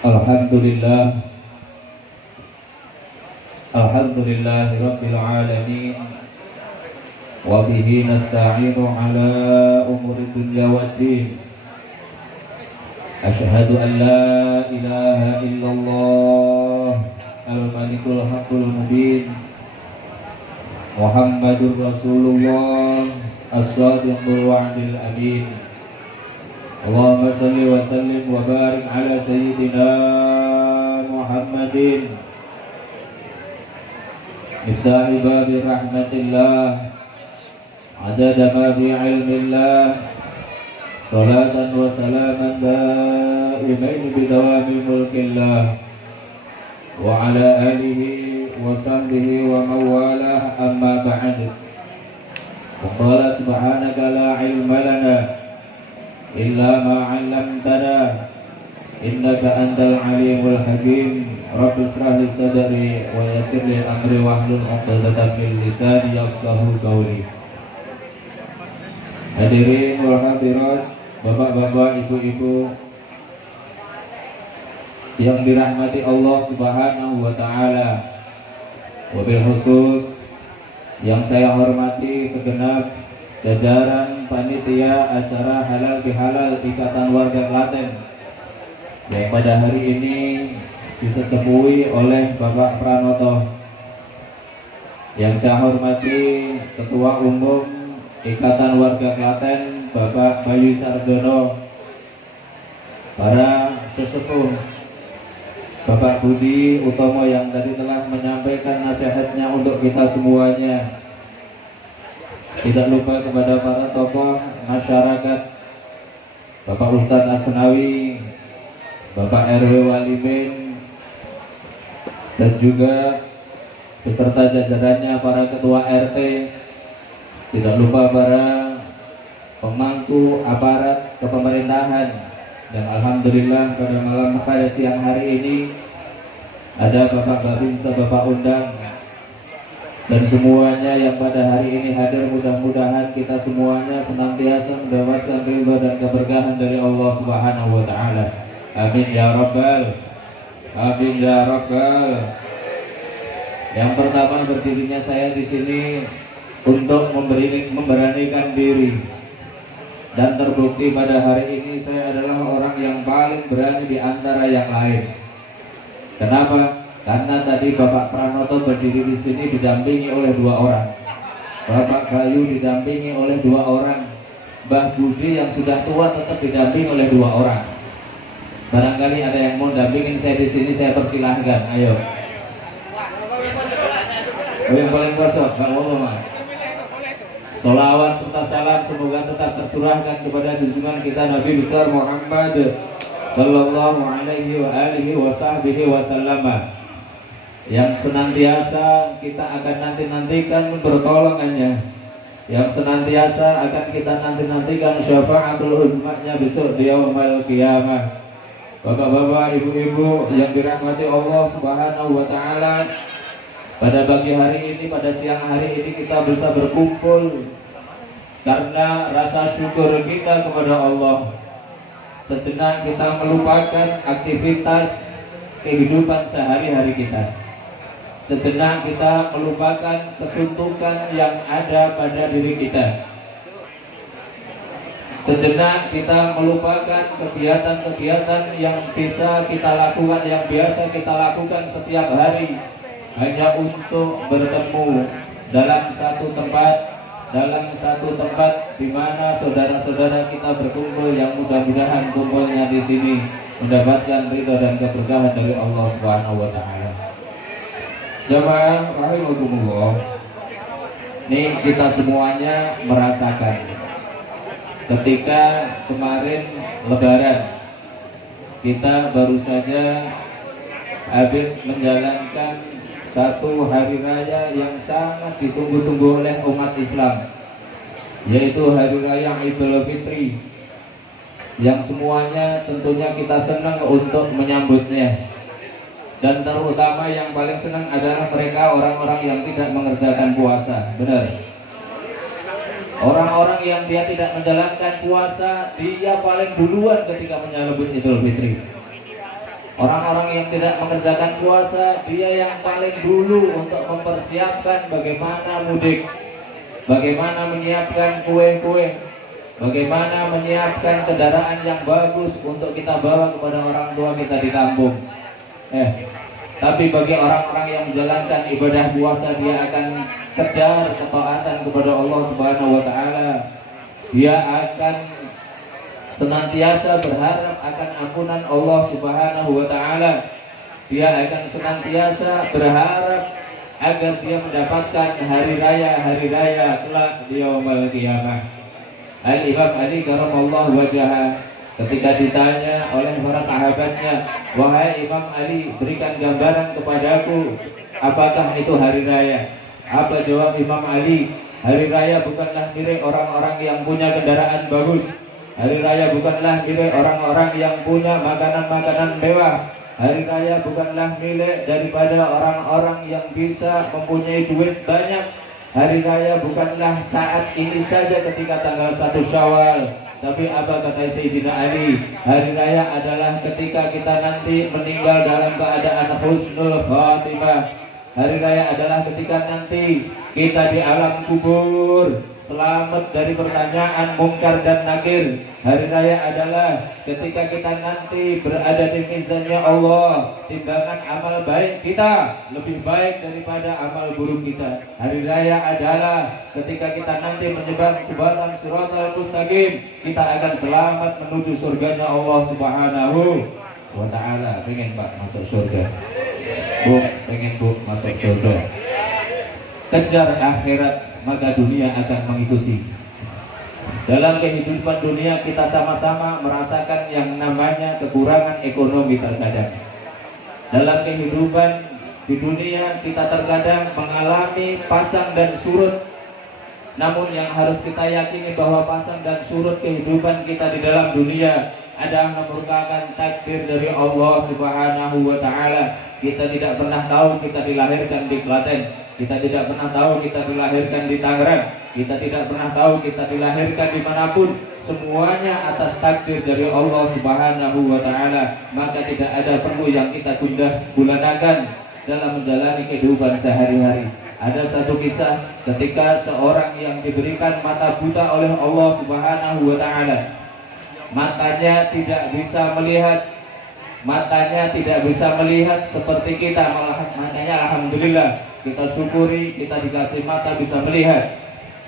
Alhamdulillah, Alhamdulillahirabbil alamin. Wa bihi nasta'inu ala umuri dunya waddin. Asyhadu an la ilaha illallah al-malikul haqqul mubin. Muhammadur Rasulullah as-sadiqul wa'dil amin. Allahumma salli wa sallim wa barik ala sayyidina Muhammadin miftahi babi rahmatillah adada ma fi ilmillah salatan wa salaman daimain bidawami mulkillah wa ala alihi wa sahbihi wa mawalah amma ba'd. Wa qala subhanaka la ilma lana illa ma 'allamtana innaka antal alimul hakim. Rabbi shrah li sadri wa yassir li amri wahlul 'uqdatam min lisani yafqahu qawli. Hadirin wal hadirat, bapak-bapak, ibu-ibu yang dirahmati Allah Subhanahu wa taala. Wabil khusus yang saya hormati segenap jajaran panitia acara halal bihalal Ikatan Warga Klaten yang pada hari ini disesepuhi oleh Bapak Pranoto. Yang saya hormati Ketua Umum Ikatan Warga Klaten Bapak Bayu Sarjono, para sesepuh Bapak Budi Utomo yang tadi telah menyampaikan nasihatnya untuk kita semuanya. Tidak lupa kepada para tokoh masyarakat, Bapak Ustadz Asnawi, Bapak RW Walimin, dan juga beserta jajarannya para ketua RT. Tidak lupa para pemangku aparat kepemerintahan. Dan alhamdulillah pada siang hari ini ada Bapak Babinsa, Bapak Undang, dan semuanya yang pada hari ini hadir. Mudah-mudahan kita semuanya senantiasa mendapatkan ridha dan keberkahan dari Allah Subhanahu wa taala. Amin ya rabbal, amin ya rabbal. Yang pertama, berdirinya saya di sini untuk memberanikan diri, dan terbukti pada hari ini saya adalah orang yang paling berani di antara yang lain. Kenapa? Karena tadi Bapak Pranoto berdiri di sini didampingi oleh 2 orang, Bapak Bayu didampingi oleh 2 orang, Mbah Budi yang sudah tua tetap didampingi oleh 2 orang. Barangkali ada yang mau dampingin saya di sini, saya persilahkan. Ayo. Yang paling kosong, Pak Mas. Sholawat serta salam semoga tetap tercurahkan kepada junjungan kita Nabi besar Muhammad sallallahu alaihi wa alihi wa sahbihi wa sallama, yang senantiasa kita akan nantikan pertolongannya, yang senantiasa akan kita nantikan syafaatul uzmanya besok di yaumil qiyamah. Bapak-bapak, ibu-ibu yang dirahmati Allah Subhanahu wa taala, pada pagi hari ini, pada siang hari ini kita bisa berkumpul karena rasa syukur kita kepada Allah. Sejenak kita melupakan aktivitas kehidupan sehari-hari kita. Sejenak kita melupakan kesuntukan yang ada pada diri kita. Sejenak kita melupakan kegiatan-kegiatan yang bisa kita lakukan, yang biasa kita lakukan setiap hari, hanya untuk bertemu dalam satu tempat di mana saudara-saudara kita berkumpul, yang mudah-mudahan kumpulnya di sini mendapatkan ridha dan keberkahan dari Allah Subhanahu wa taala. Jamaah rahimakumullah, ini kita semuanya merasakan ketika kemarin Lebaran kita baru saja habis menjalankan satu hari raya yang sangat ditunggu-tunggu oleh umat Islam, yaitu hari raya Idul Fitri, yang semuanya tentunya kita senang untuk menyambutnya. Dan terutama yang paling senang adalah mereka orang-orang yang tidak mengerjakan puasa. Benar, orang-orang yang dia tidak menjalankan puasa, dia paling duluan ketika menyambut Idul Fitri. Orang-orang yang tidak mengerjakan puasa, dia yang paling dulu untuk mempersiapkan bagaimana mudik, bagaimana menyiapkan kue-kue, bagaimana menyiapkan kendaraan yang bagus untuk kita bawa kepada orang tua kita di kampung. Tapi bagi orang-orang yang menjalankan ibadah puasa, dia akan kejar ketaatan kepada Allah Subhanahu wa taala. Dia akan senantiasa berharap akan ampunan Allah Subhanahu wa taala. Dia akan senantiasa berharap agar dia mendapatkan hari raya kelak di yaumul qiyamah. Al-Imam Ali karamallahu wajhah ketika ditanya oleh para sahabatnya, "Wahai Imam Ali, berikan gambaran kepadaku, apakah itu hari raya?" Apa jawab Imam Ali? Hari raya bukanlah milik orang-orang yang punya kendaraan bagus. Hari raya bukanlah milik orang-orang yang punya makanan-makanan mewah. Hari raya bukanlah milik daripada orang-orang yang bisa mempunyai duit banyak. Hari raya bukanlah saat ini saja ketika tanggal 1 Syawal. Tapi apa kata Sayyidina Ali? Hari raya adalah ketika kita nanti meninggal dalam keadaan husnul khatimah. Hari raya adalah ketika nanti kita di alam kubur selamat dari pertanyaan mungkar dan nakir. Hari raya adalah ketika kita nanti berada di mizannya Allah, timbangan amal baik kita lebih baik daripada amal buruk kita. Hari raya adalah ketika kita nanti menyeberang jembatan Shiratal Mustaqim, kita akan selamat menuju surganya Allah Subhanahu wa taala. Pengen Pak masuk surga? Bu, pengen Bu masuk surga? Kejar akhirat, maka dunia akan mengikuti. Dalam kehidupan dunia kita sama-sama merasakan yang namanya kekurangan ekonomi terkadang. Dalam kehidupan di dunia kita terkadang mengalami pasang dan surut. Namun yang harus kita yakini bahwa pasang dan surut kehidupan kita di dalam dunia adalah merupakan takdir dari Allah Subhanahu wa taala. Kita tidak pernah tahu kita dilahirkan di Klaten. Kita tidak pernah tahu kita dilahirkan di Tangerang. Kita tidak pernah tahu kita dilahirkan dimanapun. Semuanya atas takdir dari Allah Subhanahu wa taala. Maka tidak ada perlu yang kita gundah-gulanakan dalam menjalani kehidupan sehari-hari. Ada satu kisah ketika seorang yang diberikan mata buta oleh Allah Subhanahu wa taala. Matanya tidak bisa melihat. Matanya tidak bisa melihat seperti kita, malah matanya alhamdulillah kita syukuri kita dikasih mata bisa melihat.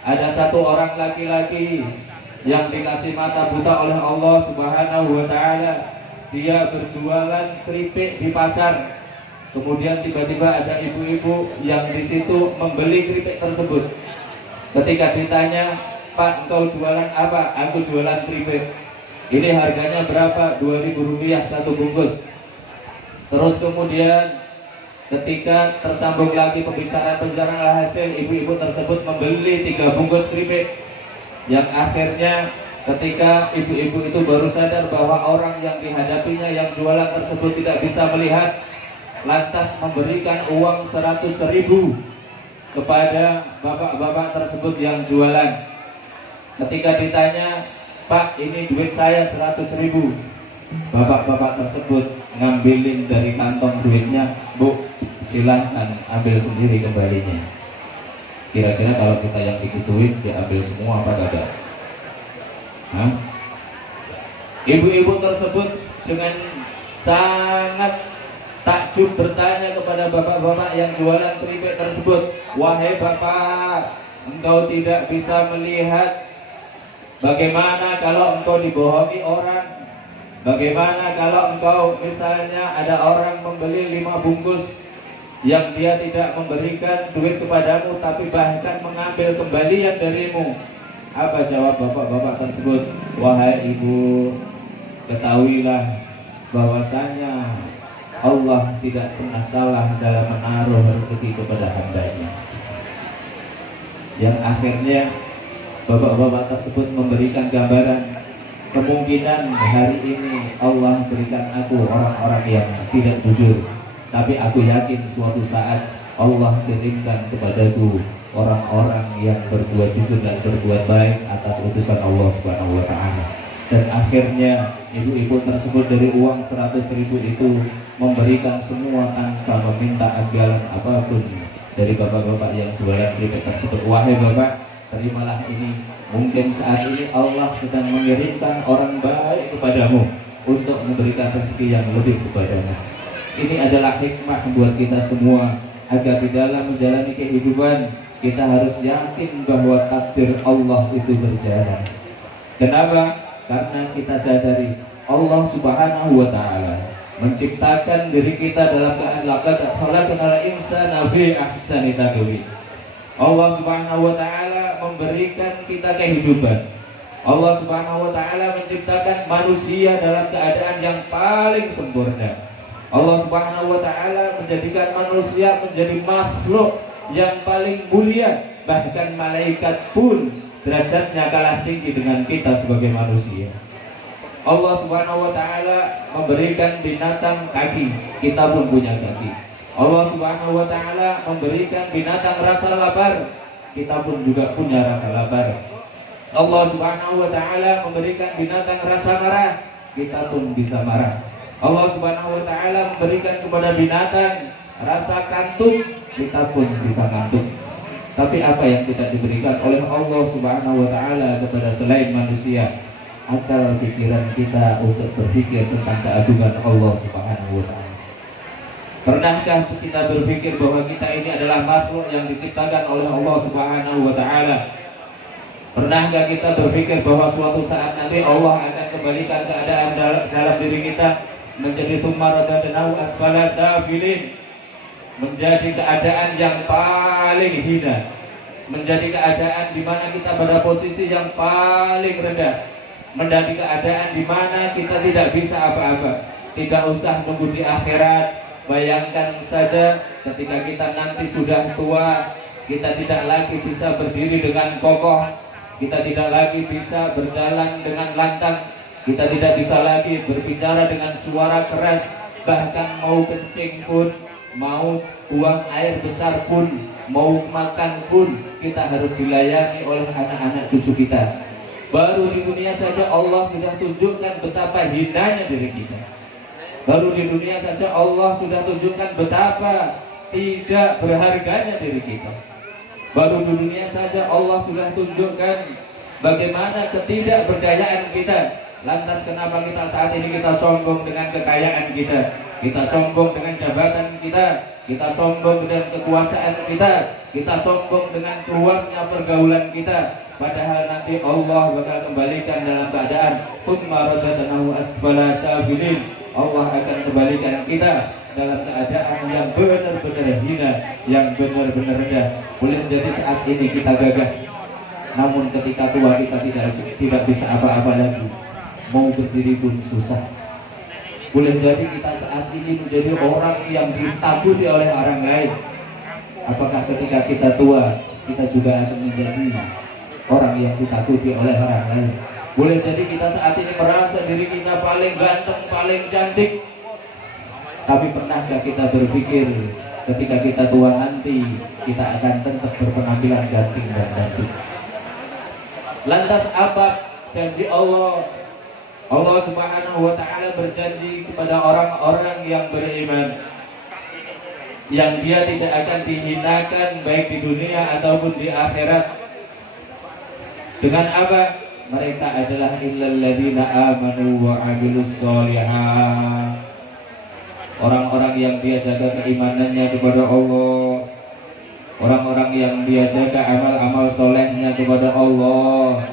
Ada satu orang laki-laki yang dikasih mata buta oleh Allah Subhanahu wa taala. Dia berjualan keripik di pasar. Kemudian tiba-tiba ada ibu-ibu yang di situ membeli keripik tersebut. Ketika ditanya, "Pak, engkau jualan apa?" "Aku jualan keripik." "Ini harganya berapa?" Rp2.000 satu bungkus. Terus kemudian ketika tersambung lagi pembicaraan hasil, ibu-ibu tersebut membeli 3 bungkus keripik. Yang akhirnya ketika ibu-ibu itu baru sadar bahwa orang yang dihadapinya yang jualan tersebut tidak bisa melihat, lantas memberikan uang 100.000 kepada bapak-bapak tersebut yang jualan. Ketika ditanya, "Pak, ini duit saya 100.000. Bapak-bapak tersebut ngambilin dari kantong duitnya. "Bu, silahkan ambil sendiri kembalinya." Kira-kira kalau kita yang digituin, diambil semua apa tidak? Ibu-ibu tersebut dengan sangat takjub bertanya kepada bapak-bapak yang jualan keripik tersebut, "Wahai bapak, engkau tidak bisa melihat? Bagaimana kalau engkau dibohongi orang? Bagaimana kalau engkau misalnya ada orang membeli 5 bungkus yang dia tidak memberikan duit kepadamu, tapi bahkan mengambil kembalian darimu?" Apa jawab bapak-bapak tersebut? "Wahai ibu, ketahuilah bahwasanya Allah tidak pernah salah dalam menaruh rezeki kepada hambanya." Yang akhirnya bapak-bapak tersebut memberikan gambaran, kemungkinan hari ini Allah berikan aku orang-orang yang tidak jujur, tapi aku yakin suatu saat Allah kirimkan kepadaku orang-orang yang berbuat jujur dan berbuat baik atas utusan Allah Subhanahu wa taala. Dan akhirnya ibu-ibu tersebut dari uang 100.000 itu memberikan semua tanpa meminta imbalan apapun dari bapak-bapak yang jualan keripik tersebut. Wahai bapak, terimalah ini. Mungkin saat ini Allah sedang mengirimkan orang baik kepadamu untuk memberikan rezeki yang lebih kepadamu. Ini adalah hikmah buat kita semua, agar di dalam menjalani kehidupan kita harus yakin bahwa takdir Allah itu berjalan. Kenapa? Karena kita sadari Allah Subhanahu wa Ta'ala menciptakan diri kita dalam keadaan laqad khalaqnal insana fi ahsani taqwim. Allah Subhanahu wa Ta'ala memberikan kita kehidupan. Allah Subhanahu wa Ta'ala menciptakan manusia dalam keadaan yang paling sempurna. Allah Subhanahu wa Ta'ala menjadikan manusia menjadi makhluk yang paling mulia. Bahkan malaikat pun derajatnya kalah tinggi dengan kita sebagai manusia. Allah Subhanahu wa Ta'ala memberikan binatang kaki, kita pun punya kaki. Allah Subhanahu wa Ta'ala memberikan binatang rasa lapar, kita pun juga punya rasa lapar. Allah Subhanahu wa Ta'ala memberikan binatang rasa marah, kita pun bisa marah. Allah Subhanahu wa Ta'ala memberikan kepada binatang rasa kantuk, kita pun bisa kantuk. Tapi apa yang tidak diberikan oleh Allah Subhanahu wa Ta'ala kepada selain manusia? Akal pikiran kita untuk berpikir tentang keagungan Allah Subhanahu wa Ta'ala. Pernahkah kita berpikir bahwa kita ini adalah makhluk yang diciptakan oleh Allah Subhanahu wa Ta'ala? Pernahkah kita berpikir bahwa suatu saat nanti Allah akan kembalikan keadaan dalam diri kita menjadi tumaradadnau asfala safilin, menjadi keadaan yang paling hina, menjadi keadaan di mana kita pada posisi yang paling rendah, menjadi keadaan di mana kita tidak bisa apa-apa, tidak usah nunggu di akhirat. Bayangkan saja ketika kita nanti sudah tua, kita tidak lagi bisa berdiri dengan kokoh, kita tidak lagi bisa berjalan dengan lantang, kita tidak bisa lagi berbicara dengan suara keras, bahkan mau kencing pun, mau buang air besar pun, mau makan pun, kita harus dilayani oleh anak-anak cucu kita. Baru di dunia saja Allah sudah tunjukkan betapa hinanya diri kita. Baru di dunia saja Allah sudah tunjukkan betapa tidak berharganya diri kita. Baru di dunia saja Allah sudah tunjukkan bagaimana ketidakberdayaan kita. Lantas kenapa kita saat ini kita sombong dengan kekayaan kita, kita sombong dengan jabatan kita sombong dengan kekuasaan kita sombong dengan luasnya pergaulan kita. Padahal nanti Allah bakal kembalikan dalam keadaan tumaradadnau asfala safilin. Allah akan kembalikan kita dalam keadaan yang benar-benar hina, yang benar-benar rendah. Boleh jadi saat ini kita gagah, namun ketika tua kita tidak bisa apa-apa lagi. Mau berdiri pun susah. Boleh jadi kita saat ini menjadi orang yang ditakuti oleh orang lain. Apakah ketika kita tua kita juga akan menjadi orang yang ditakuti oleh orang lain? Boleh jadi kita saat ini merasa diri kita paling ganteng, paling cantik. Tapi pernahkah kita berpikir ketika kita tua nanti kita akan tetap berpenampilan ganteng dan cantik? Lantas apa janji Allah? Allah Subhanahu wa Ta'ala berjanji kepada orang-orang yang beriman, yang dia tidak akan dihinakan baik di dunia ataupun di akhirat. Dengan apa? Mereka adalah illal ladzina amanu wa 'amilus sholihat. Orang-orang yang dia jaga keimanannya kepada Allah, orang-orang yang dia jaga amal-amal solehnya kepada Allah.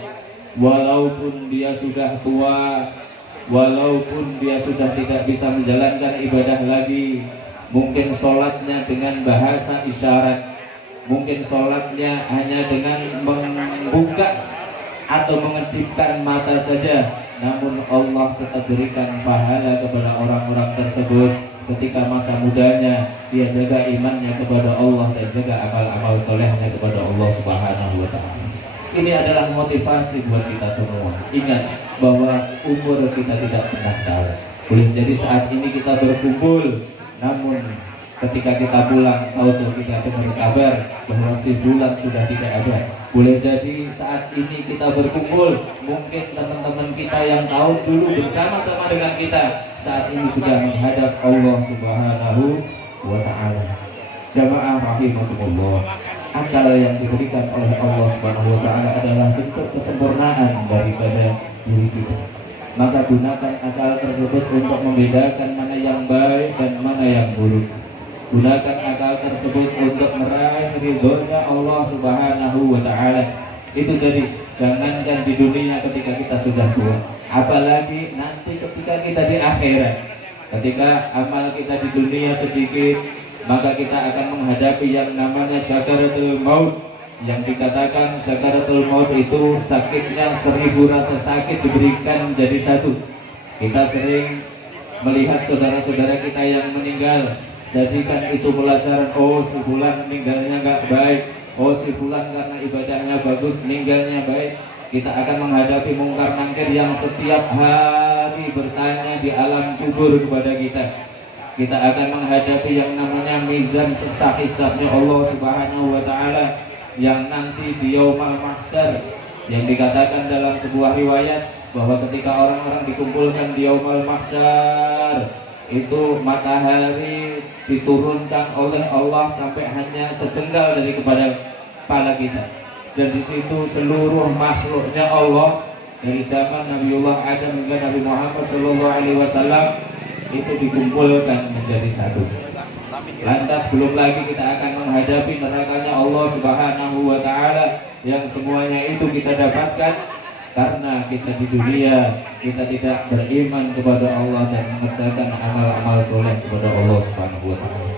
Walaupun dia sudah tua, walaupun dia sudah tidak bisa menjalankan ibadah lagi, mungkin sholatnya dengan bahasa isyarat, mungkin sholatnya hanya dengan membuka atau mengejipkan mata saja, namun Allah tetap berikan pahala kepada orang-orang tersebut ketika masa mudanya dia jaga imannya kepada Allah dan jaga amal-amal solehnya kepada Allah Subhanahu wa Ta'ala. Ini adalah motivasi buat kita semua. Ingat bahwa umur kita tidak pernah tahu. Boleh jadi saat ini kita berkumpul, namun ketika kita pulang auto kita dengar kabar bahwa si bulan sudah tidak ada. Boleh jadi saat ini kita berkumpul, mungkin teman-teman kita yang tahun dulu bersama-sama dengan kita saat ini sudah menghadap Allah Subhanahu wa Ta'ala. Jamaah rahimakumullah, akal yang diberikan oleh Allah Subhanahu wa Ta'ala adalah bentuk kesempurnaan daripada diri kita. Maka gunakan akal tersebut untuk membedakan mana yang baik dan mana yang buruk. Gunakan akal tersebut untuk meraih ridhonya Allah Subhanahu wa Ta'ala. Itu jadi, jangankan di dunia ketika kita sudah tua, apalagi nanti ketika kita di akhirat. Ketika amal kita di dunia sedikit, maka kita akan menghadapi yang namanya syakaratul maut. Yang dikatakan syakaratul maut itu sakitnya 1000 rasa sakit diberikan menjadi satu. Kita sering melihat saudara-saudara kita yang meninggal, jadikan itu pelajaran. Oh, si fulan meninggalnya nggak baik. Oh, si fulan karena ibadahnya bagus meninggalnya baik. Kita akan menghadapi mungkar nangkir yang setiap hari bertanya di alam kubur kepada kita. Kita akan menghadapi yang namanya mizan serta hisabnya Allah Subhanahu wa Ta'ala, yang nanti di Yaumul Mahsyar, yang dikatakan dalam sebuah riwayat bahwa ketika orang-orang dikumpulkan di Yaumul Mahsyar, itu matahari diturunkan oleh Allah sampai hanya sejengkal dari kepala kita. Dan di situ seluruh makhluknya Allah dari zaman Nabiullah Adam hingga Nabi Muhammad SAW itu dikumpulkan menjadi satu. Lantas belum lagi kita akan menghadapi nerakanya Allah Subhanahu wa Ta'ala, yang semuanya itu kita dapatkan karena kita di dunia kita tidak beriman kepada Allah dan mengerjakan amal-amal soleh kepada Allah Subhanahu wa Ta'ala.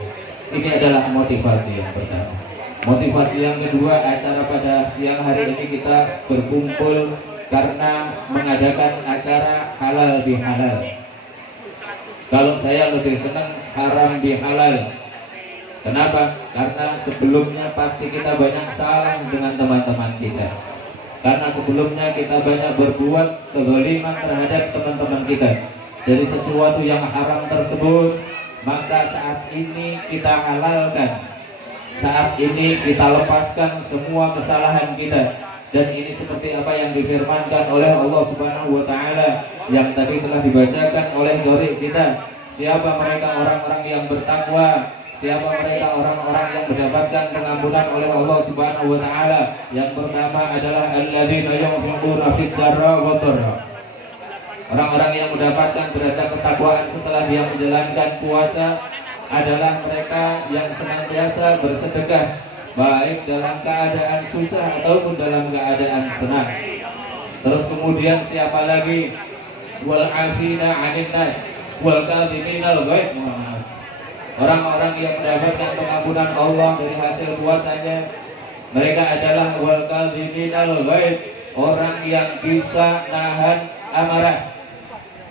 Ini adalah motivasi yang pertama. Motivasi yang kedua, acara pada siang hari ini kita berkumpul karena mengadakan acara halal bihalal. Kalau saya lebih senang haram bihalal. Kenapa? Karena sebelumnya pasti kita banyak salah dengan teman-teman kita. Karena sebelumnya kita banyak berbuat kezaliman terhadap teman-teman kita. Jadi sesuatu yang haram tersebut, maka saat ini kita halalkan. Saat ini kita lepaskan semua kesalahan kita. Dan ini seperti apa yang difirmankan oleh Allah Subhanahu wa Ta'ala yang tadi telah dibacakan oleh Dori kita. Siapa mereka orang-orang yang bertakwa? Siapa mereka orang-orang yang mendapatkan pengampunan oleh Allah Subhanahu wa Ta'ala? Yang pertama adalah alladzina yunfiquna fis sarra wa dharra. Orang-orang yang mendapatkan derajat ketakwaan setelah dia menjalankan puasa adalah mereka yang senantiasa bersedekah, baik dalam keadaan susah ataupun dalam keadaan senang. Terus kemudian siapa lagi? Wal afina 'anil nas wal kadhiminal ghaib. Orang-orang yang mendapatkan pengampunan Allah dari hasil puasanya, mereka adalah wal kadhiminal ghaib, orang yang bisa nahan amarah,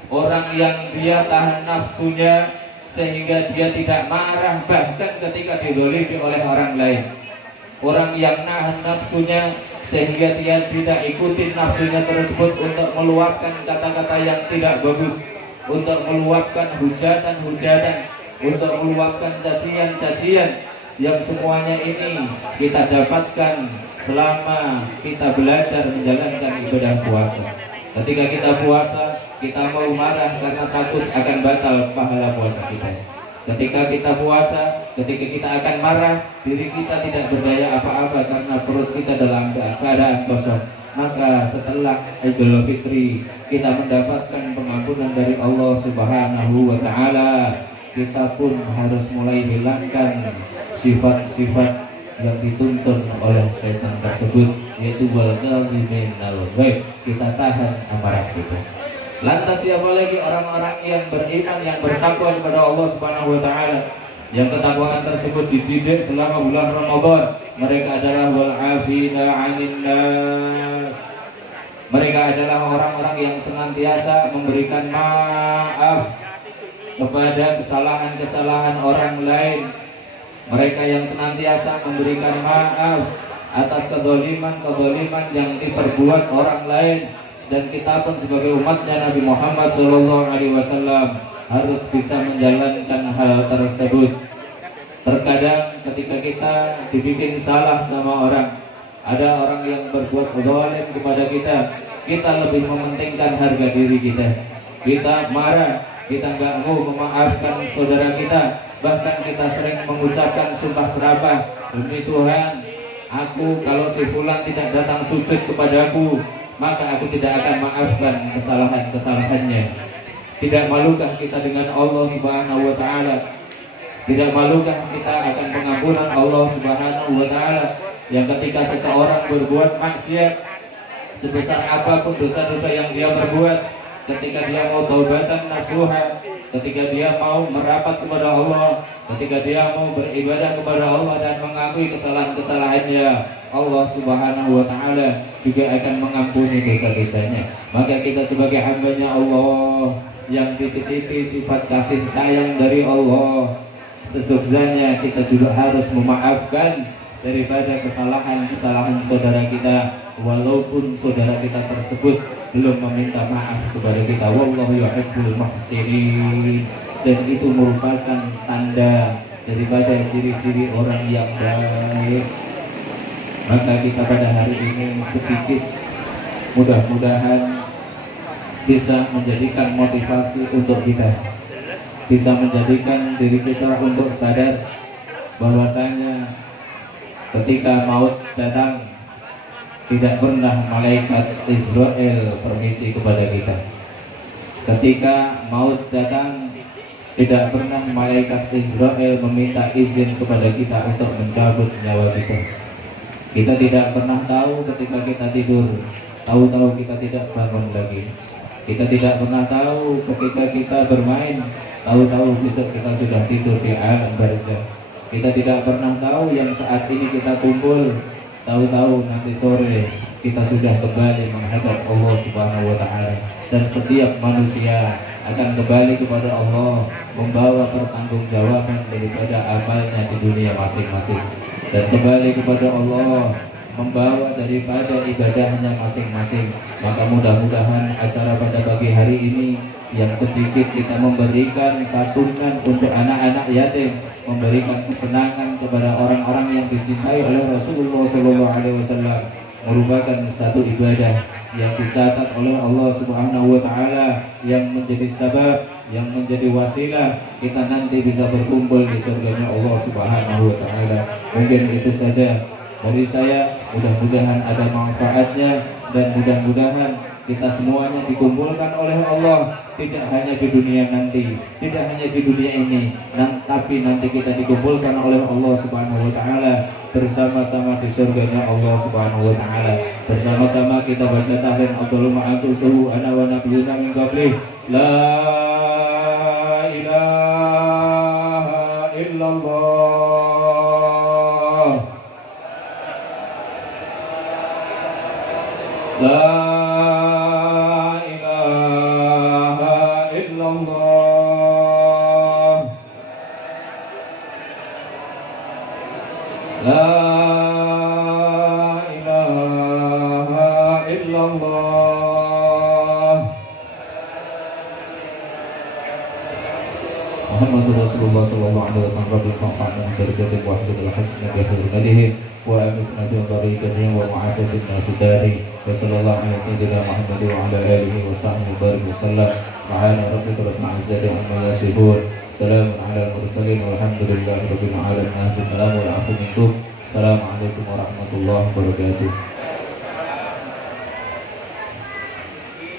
orang yang dia tahan nafsunya sehingga dia tidak marah bahkan ketika dizalimi oleh orang lain. Orang yang nahan nafsunya sehingga dia tidak ikuti nafsunya tersebut untuk meluapkan kata-kata yang tidak bagus, untuk meluapkan hujatan-hujatan, untuk meluapkan cacian-cacian, yang semuanya ini kita dapatkan selama kita belajar menjalankan ibadah puasa. Ketika kita puasa, kita mau marah karena takut akan batal pahala puasa kita. Ketika kita puasa, ketika kita akan marah, diri kita tidak berdaya apa-apa karena perut kita dalam keadaan kosong. Maka setelah Idul Fitri kita mendapatkan pengampunan dari Allah Subhanahu wa Ta'ala, kita pun harus mulai hilangkan sifat-sifat yang dituntun oleh setan tersebut, yaitu wal-kadhiminal ghaib. Kita tahan amarah kita. Lantas siapa lagi orang-orang yang beriman, yang bertakwa kepada Allah Subhanahu wa Ta'ala, yang ketakwaan tersebut dididik selama bulan Ramadan? Mereka adalah wal afina 'anil nas. Mereka adalah orang-orang yang senantiasa memberikan maaf kepada kesalahan-kesalahan orang lain. Mereka yang senantiasa memberikan maaf atas kezaliman-kezaliman yang diperbuat orang lain. Dan kita pun sebagai umatnya Nabi Muhammad SAW harus bisa menjalankan hal tersebut. Terkadang ketika kita dibikin salah sama orang, ada orang yang berbuat zalim kepada kita, kita lebih mementingkan harga diri kita. Kita marah, kita nggak mau memaafkan saudara kita, bahkan kita sering mengucapkan sumpah serapah, demi Tuhan, aku kalau si fulan tidak datang sujud kepadaku, maka aku tidak akan maafkan kesalahan-kesalahannya. Tidak malukah kita dengan Allah Subhanahu wa taala? Tidak malukah kita akan pengampunan Allah Subhanahu wa taala yang ketika seseorang berbuat maksiat sebesar apapun dosa-dosa yang dia berbuat, ketika dia mau taubatan nasuha, ketika dia mau merapat kepada Allah, ketika dia mau beribadah kepada Allah dan mengakui kesalahan-kesalahannya, Allah Subhanahu wa taala juga akan mengampuni dosa-dosanya. Maka kita sebagai hamba-Nya Allah yang titip-titip sifat kasih sayang dari Allah, sesungguhnya kita juga harus memaafkan daripada kesalahan-kesalahan saudara kita, walaupun saudara kita tersebut belum meminta maaf kepada kita. Wallahu yuhibbul muhsinin. Dan itu merupakan tanda daripada ciri-ciri orang yang baik. Maka kita pada hari ini sedikit mudah-mudahan bisa menjadikan motivasi untuk kita, bisa menjadikan diri kita untuk sadar bahwasanya ketika maut datang tidak pernah malaikat Israel permisi kepada kita. Ketika maut datang tidak pernah malaikat Israel meminta izin kepada kita untuk mencabut nyawa kita. Kita tidak pernah tahu ketika kita tidur, tahu-tahu kita tidak bangun lagi. Kita tidak pernah tahu ketika kita bermain, tahu-tahu besok kita sudah tidur di alam barzakh. Kita tidak pernah tahu yang saat ini kita kumpul, tahu-tahu nanti sore kita sudah kembali menghadap Allah Subhanahu wa taala. Dan setiap manusia akan kembali kepada Allah, membawa pertanggungjawaban daripada amalnya di dunia masing-masing, dan kembali kepada Allah membawa daripada ibadahnya masing-masing. Maka mudah-mudahan acara pada pagi hari ini yang sedikit kita memberikan santunan untuk anak-anak yatim, memberikan kesenangan kepada orang-orang yang dicintai oleh Rasulullah SAW, merupakan satu ibadah yang dicatat oleh Allah Subhanahu wa taala, yang menjadi sabab, yang menjadi wasilah kita nanti bisa berkumpul di surganya Allah Subhanahu wa taala. Mungkin itu saja dari saya, mudah-mudahan ada manfaatnya, dan mudah-mudahan kita semuanya dikumpulkan oleh Allah, tidak hanya di dunia nanti, tidak hanya di dunia ini, tapi nanti kita dikumpulkan oleh Allah Subhanahu wa taala bersama-sama di surganya Allah Subhanahu wa taala. Bersama-sama kita baca tahrim Allahumma aqultuhu ana wa nabiyyuna min qabli la ilaha illallah, la Muhammadur Rasulullah sallallahu alaihi wasallam. Rabbil fa'alna darajatan wahidatul hasanah bi khairin wa amitna bi barakatihi wa ma'afatina fi dari wa sallallahu alaihi sayyidina Muhammad wa ala alihi wa sahbihi barik wasallam. Subhana rabbika rabbil izzati amma yasifun, salamun ala mursalin walhamdulillahi rabbil alamin. Assalamualaikum warahmatullahi wabarakatuh.